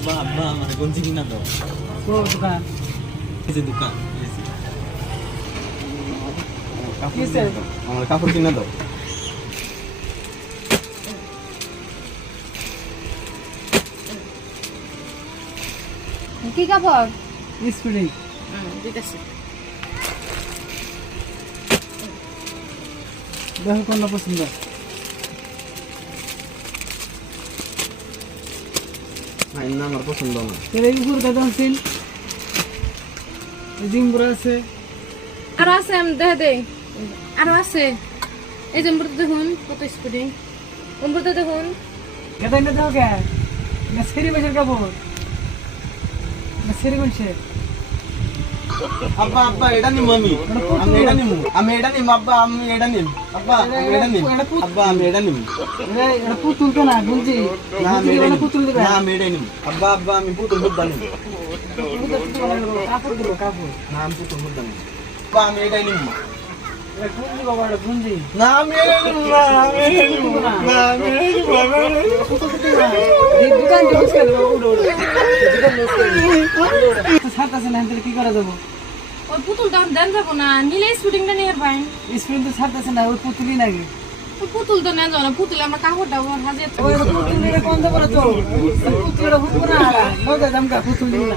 আব্বা আব্বা আমার গঞ্জি কিনা দাও। তো দোকান এই যে দোকান কিসে আমার কাপড় কিনা দাও। কি কাপড়? স্প্রিং দিতেছি। দেখো কোনটা পছন্দ। না আমার পছন্দ না। এই উপর দাদা সিল জিমবুরা আছে আরো আছে আমি দেখে দেই। আরো আছে এই যে উম্বরটা দেখুন কত স্পিডিং। উম্বরটা দেখুন গাদাই না দাও কে না সেরি বছর কাপড় না সেরি বলছে আব্বা আব্বা এটা নিম আমি এটা নিম আমি এটা নিম আব্বা আমি এটা নিম আব্বা আমি এটা নিম আব্বা আমি এটা নিম এটা পুতুল তো না গুঞ্জি না আমি গুঞ্জি এটা মানে নিম পুতুল দিবে না আমি এটা নিম আব্বা আব্বা আমি পুতুল মুদ্দা নিম কাপড় দিব কাপড় না আমি পুতুল মুদ্দা নিম আব্বা আমি এটা নিম এটা গুঞ্জি বাবা এটা গুঞ্জি না আমি এটা নিম না আমি এটা নিম না আমি এটা নিম এই দোকান থেকে বসে দেবো উড়ো উড়ো দোকান বসে সাত আছে না এখানে কি করা যাবো ওই পুতুলটা দেন যাবো না নিলে স্পিডিংটা নিয়ে পাইন। স্প্রিং তো সাত আছে না ওই পুতুলই নাকি ওই পুতুল তো নেন যাবো না পুতুল আমার কাপড়টা ওর হাজির ওই পুতুল নিয়ে কোন যাবো তো পুতুলটা হুট করে না নজর দাম কা পুতুল নিয়ে